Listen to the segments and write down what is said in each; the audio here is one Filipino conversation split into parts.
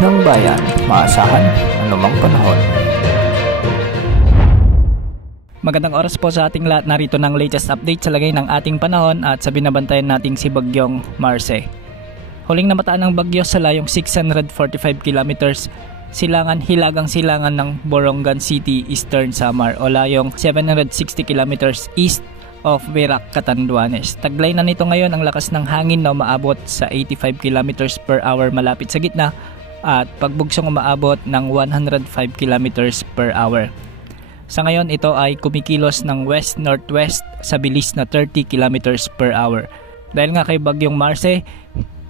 ng bayan, maasahan anumang panahon. Magandang oras po sa ating lahat. Narito ng latest update sa lagay ng ating panahon at sa binabantayan nating si Bagyong Marce. Huling namataan ng bagyo sa layong 645 kilometers hilagang silangan ng Borongan City, Eastern Samar o layong 760 kilometers east of Verac, Catanduanes. Taglay na nito ngayon ang lakas ng hangin na umaabot sa 85 kilometers per hour malapit sa gitna at pagbugsong umaabot ng 105 kilometers per hour. Sa ngayon, ito ay kumikilos ng west-northwest sa bilis na 30 kilometers per hour. Dahil nga kay Bagyong Marce,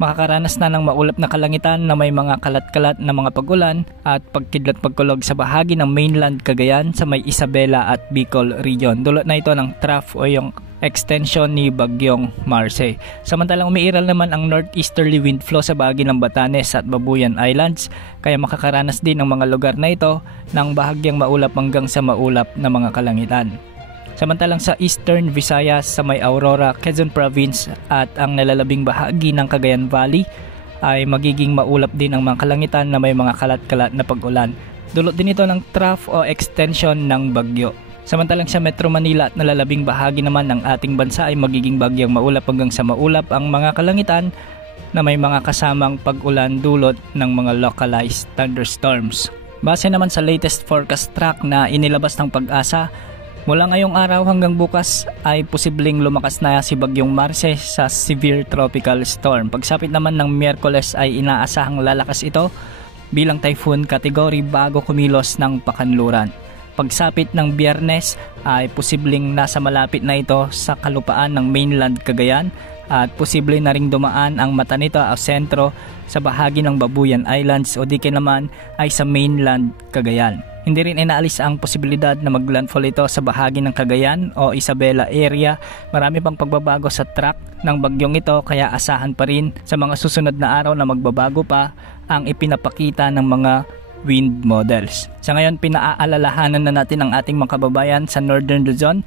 makakaranas na ng maulap na kalangitan na may mga kalat-kalat na mga pag-ulan at pagkidlat-pagkulog sa bahagi ng mainland Cagayan sa may Isabela at Bicol region. Dulot na ito ng trough o yung extension ni Bagyong Marce. Samantalang umiiral naman ang northeasterly wind flow sa bahagi ng Batanes at Babuyan Islands, kaya makakaranas din ang mga lugar na ito ng bahagyang maulap hanggang sa maulap na mga kalangitan. Samantalang sa Eastern Visayas sa may Aurora, Quezon Province at ang nalalabing bahagi ng Cagayan Valley ay magiging maulap din ang mga kalangitan na may mga kalat-kalat na pag-ulan. Dulot din ito ng trough o extension ng bagyo. Samantalang sa Metro Manila at nalalabing bahagi naman ng ating bansa ay magiging bagyang maulap hanggang sa maulap ang mga kalangitan na may mga kasamang pag-ulan dulot ng mga localized thunderstorms. Base naman sa latest forecast track na inilabas ng Pag-asa, mula ngayong araw hanggang bukas ay posibleng lumakas na si Bagyong Marce sa severe tropical storm. Pagsapit naman ng Miyerkules ay inaasahang lalakas ito bilang typhoon category bago kumilos ng pakanluran. Pagsapit ng Biyernes ay posibleng nasa malapit na ito sa kalupaan ng mainland Cagayan at posible na ring dumaan ang mata nito o sentro sa bahagi ng Babuyan Islands o di naman ay sa mainland Cagayan. Hindi rin inaalis ang posibilidad na maglandfall ito sa bahagi ng Cagayan o Isabela area. Marami pang pagbabago sa track ng bagyong ito kaya asahan pa rin sa mga susunod na araw na magbabago pa ang ipinapakita ng mga wind models. Sa ngayon, pinaaalalahanan na natin ang ating mga kababayan sa Northern Luzon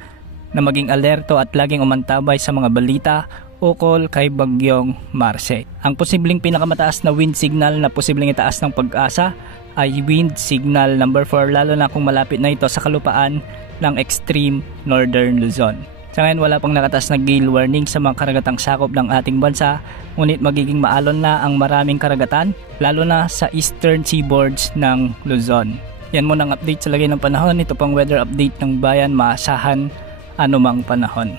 na maging alerto at laging umantabay sa mga balita ukol kay Bagyong Marce. Ang posibleng pinakamataas na wind signal na posibleng itaas ng Pag-asa ay wind signal number 4 lalo na kung malapit na ito sa kalupaan ng extreme Northern Luzon. Sa ngayon, wala pang nakataas na gale warning sa mga karagatang sakop ng ating bansa, ngunit magiging maalon na ang maraming karagatan, lalo na sa eastern seaboards ng Luzon. Yan muna ang update sa lagay ng panahon. Ito pang weather update ng bayan, maasahan anumang panahon.